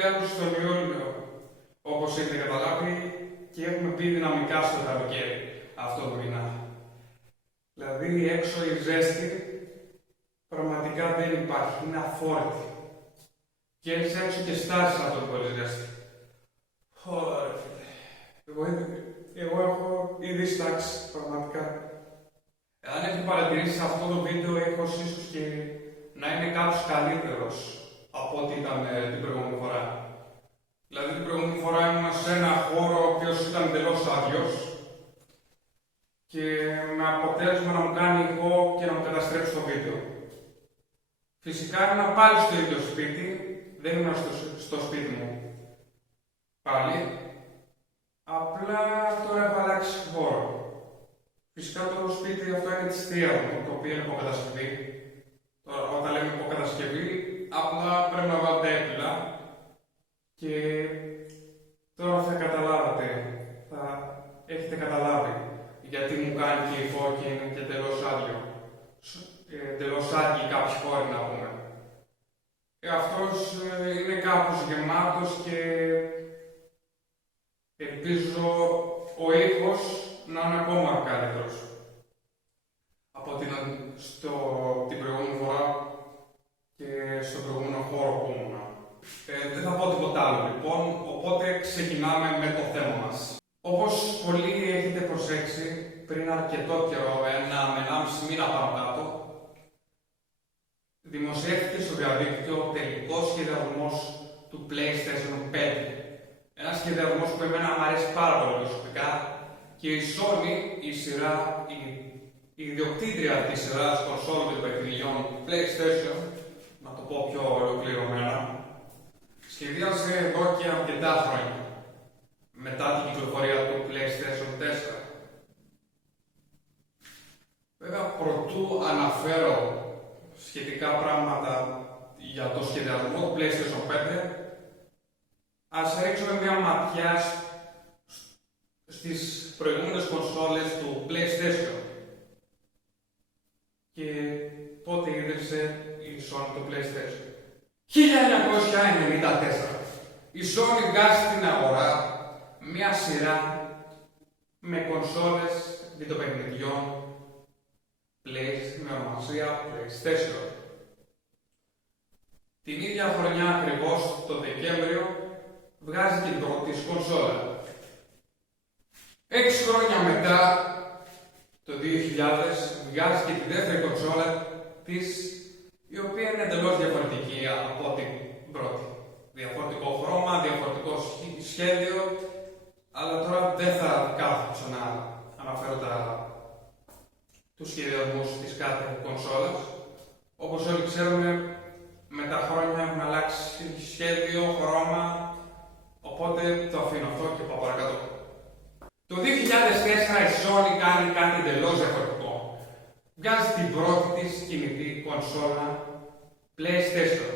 πλέον στον Ιούλιο, όπως έχετε καταλάβει, και έχουμε μπει δυναμικά στο καλοκαίρι αυτό το μήνα. Δηλαδή έξω η ζέστη πραγματικά δεν υπάρχει, είναι αφόρητη. Και έτσι έξω και στάσεις από το πολύ ζέστη. Ωραία φίλε. Εγώ έχω ήδη στάξει πραγματικά. Αν έχετε παρατηρήσει σε αυτό το βίντεο, έχω ίσως και να είναι κάπως καλύτερος από ό,τι ήταν την προηγούμενη φορά. Δηλαδή την προηγούμενη φορά ήμουν σε ένα χώρο ο οποίος ήταν εντελώς άδειος και με αποτέλεσμα να μου κάνει ηχό και να μου καταστρέψει το βίντεο. Φυσικά ήμουν πάλι στο ίδιο σπίτι, δεν ήμουν στο σπίτι μου πάλι. Απλά τώρα έχω αλλάξει χώρο. Φυσικά το σπίτι αυτό είναι της θείας μου, το οποίο είναι υποκατασκευή. Τώρα, όταν λέμε υποκατασκευή, απλά πρέπει να βάλω τα έπιπλα και τώρα θα καταλάβατε, θα έχετε καταλάβει γιατί μου κάνει και ηχό και είναι και τελώς άδειο. Τελώς άδειοι κάποιοι χώροι να πούμε. Αυτός είναι κάπως γεμάτος και ελπίζω ο ήχος να είναι ακόμα καλύτερος από ό,τι ήταν την προηγούμενη φορά και στον προηγούμενο χώρο που ήμουν. Δεν θα πω τίποτα άλλο λοιπόν, οπότε ξεκινάμε με το θέμα μας. Όπως πολλοί έχετε προσέξει, πριν αρκετό καιρό, με 1,5 μήνα πάνω κάτω, δημοσιεύτηκε στο διαδίκτυο ο τελικός σχεδιασμός του PlayStation 5. Ένας σχεδιασμός που εμένα μου αρέσει πάρα πολύ προσωπικά και η Sony, η ιδιοκτήτρια της σειράς κονσόλων των παιχνιδιών PlayStation, να το πω πιο ολοκληρωμένα, σχεδίασε εδώ και αρκετά χρόνια μετά την κυκλοφορία του PlayStation 4. Βέβαια, προτού αναφέρω σχετικά πράγματα για το σχεδιασμό του PlayStation 5, ας ρίξουμε μια ματιά στις προηγούμενες κονσόλες του PlayStation και πότε ίδρυσε η Sony το PlayStation. 1994. Η Sony βγάζει στην αγορά μια σειρά με κονσόλες βιντεοπαιχνιδιών με ονομασία PlayStation. Την ίδια χρονιά ακριβώς, το Δεκέμβριο, βγάζει και την πρώτη της κονσόλα. 6 χρόνια μετά, το 2000, βγάζει και τη δεύτερη κονσόλα της, η οποία είναι εντελώς διαφορετική από την πρώτη. Διαφορετικό χρώμα, διαφορετικό σχέδιο, αλλά τώρα δεν θα κάθομαι να αναφέρω τους σχεδιασμούς της κάθε κονσόλας. Όπως όλοι ξέρουμε, με τα χρόνια έχουν αλλάξει σχέδιο, χρώμα, οπότε το αφήνω αυτό και πάω παρακάτω. Το 2004 η Sony κάνει κάτι εντελώς διαφορετικό. Βγάζει την πρώτη της κινητή κονσόλα PlayStation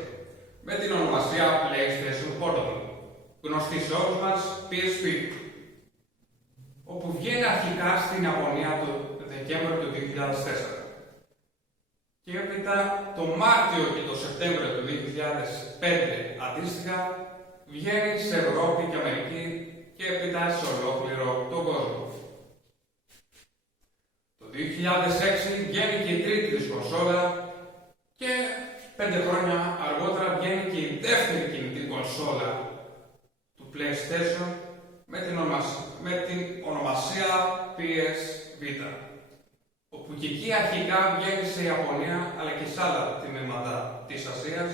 με την ονομασία PlayStation Portable, γνωστή σε όλους μας PSP, όπου βγαίνει αρχικά στην Ιαπωνία το Δεκέμβριο του 2004. Και έπειτα το Μάρτιο και το Σεπτέμβριο του 2005 αντίστοιχα βγαίνει σε Ευρώπη και Αμερική και έπειτα σε ολόκληρο τον κόσμο. Το 2006 βγαίνει και η τρίτη της κονσόλα και 5 χρόνια αργότερα βγαίνει και η δεύτερη κινητή κονσόλα του PlayStation με την ονομασία PS Vita, όπου και εκεί αρχικά βγαίνει σε Ιαπωνία αλλά και σε άλλα τμήματα της Ασίας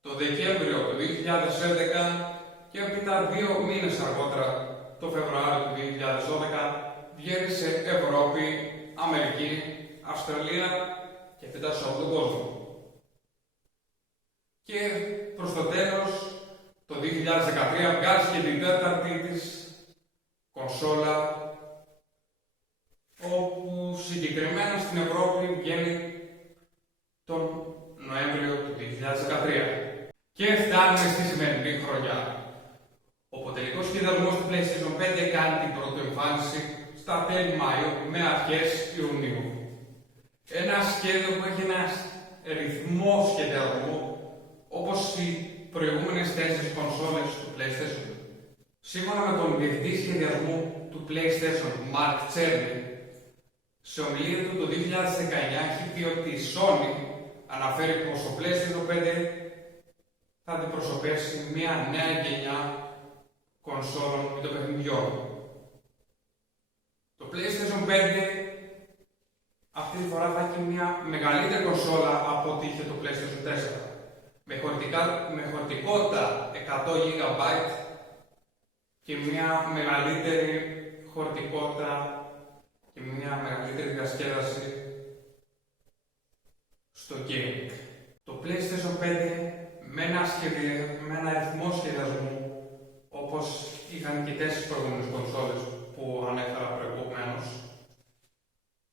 το Δεκέμβριο του 2011 και έπειτα 2 μήνες αργότερα, το Φεβρουάριο του 2012, βγαίνει σε Ευρώπη, Αμερική, Αυστραλία και έπειτα σε όλο τον κόσμο. Και προς το τέλος, το 2013 βγάζει και την τέταρτη της κονσόλα, όπου συγκεκριμένα στην Ευρώπη βγαίνει τον Νοέμβριο του 2013. Και φτάνουμε στη σημερινή χρονιά, όπου ο τελικός σχεδιασμός του PlayStation 5 κάνει την πρώτη εμφάνιση στα τέλη Μάιο με αρχές Ιουνίου. Ένα σχέδιο που έχει ένα ρυθμό σχεδιασμού όπως προηγούμενες 4 κονσόλες του PlayStation. Σύμφωνα με τον διευθυντή σχεδιασμού του PlayStation, Mark Cerny, σε ομιλία του το 2019 έχει πει ότι η Sony αναφέρει πως το PlayStation 5 θα αντιπροσωπεύσει μια νέα γενιά κονσόλων βιντεοπαιχνιδιών. Το PlayStation 5 αυτή τη φορά θα έχει μια μεγαλύτερη κονσόλα από ό,τι είχε το PlayStation 4. Με χωρητικότητα 100 GB και μια μεγαλύτερη χωρητικότητα και μια μεγαλύτερη διασκέδαση στο gaming. Το PlayStation 5 με ένα αριθμό σχεδιασμού όπως είχαν και 4 προηγούμενες κονσόλες που ανέφερα προηγουμένως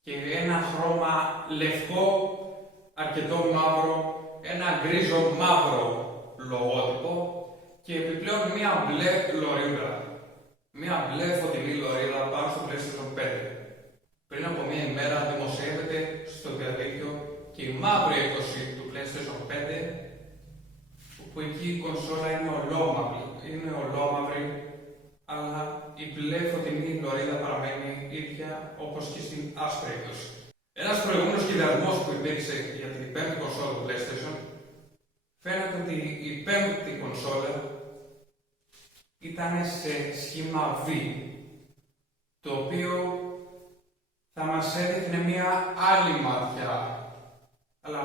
και ένα χρώμα λευκό, αρκετό μαύρο, ένα γκρίζο μαύρο λογότυπο και επιπλέον μία μπλε λωρίδα. Μία μπλε φωτεινή λωρίδα πάνω στο PlayStation 5. Πριν από μία ημέρα δημοσιεύεται στο διαδίκτυο και η μαύρη έκδοση του PlayStation 5, όπου εκεί η κονσόλα είναι ολόμαυρη, αλλά η μπλε φωτεινή λωρίδα παραμένει ίδια όπως και στην άσπρη έκδοση. Ένας προηγούμενος σχεδιασμός που υπήρξε για την 5η κονσόλα του PlayStation φαίνεται ότι η 5η κονσόλα ήταν σε σχήμα V, το οποίο θα μας έδειχνε μία άλλη ματιά, αλλά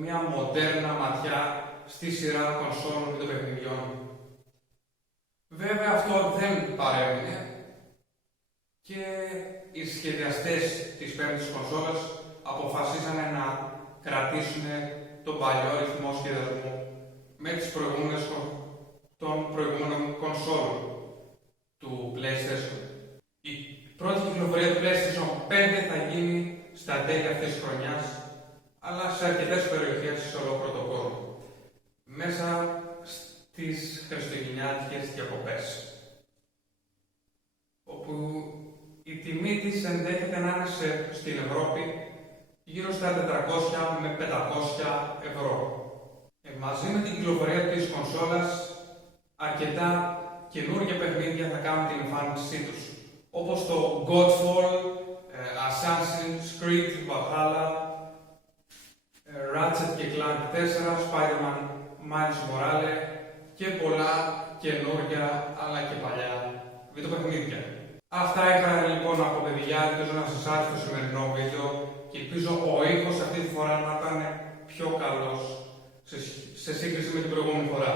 μία μοντέρνα ματιά στη σειρά κονσόλων βιντεοπαιχνιδιών. Βέβαια αυτό δεν παρέμεινε και οι σχεδιαστές της 5ης κονσόλας αποφασίσανε να κρατήσουν τον παλιό ρυθμό σχεδιασμού με τις των προηγούμενων κονσόλων του PlayStation. Η πρώτη κυκλοφορία του PlayStation 5 θα γίνει στα τέλη αυτής της χρονιάς, αλλά σε αρκετές περιοχές σε ολόκληρο τον κόσμο, μέσα στις χριστουγεννιάτικες διακοπές, όπου η τιμή της ενδέχεται να είναι στην Ευρώπη γύρω στα 400 με 500 ευρώ. Μαζί με την κυκλοφορία της κονσόλας, αρκετά καινούργια παιχνίδια θα κάνουν την εμφάνισή τους, όπως το Godfall, Assassin's Creed Valhalla, Ratchet και Clank 4, Spider-Man Miles Morales και πολλά καινούργια αλλά και παλιά βιντεοπαιχνίδια. Αυτά έκανα λοιπόν από παιδιά, ελπίζω να σας άρεσε το σημερινό βίντεο και ελπίζω ο ήχος αυτή τη φορά να ήταν πιο καλός σε σύγκριση με την προηγούμενη φορά.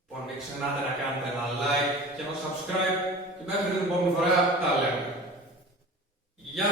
Λοιπόν, μην ξεχνάτε να κάνετε ένα like και ένα subscribe και μέχρι την επόμενη φορά τα λέμε. Γεια!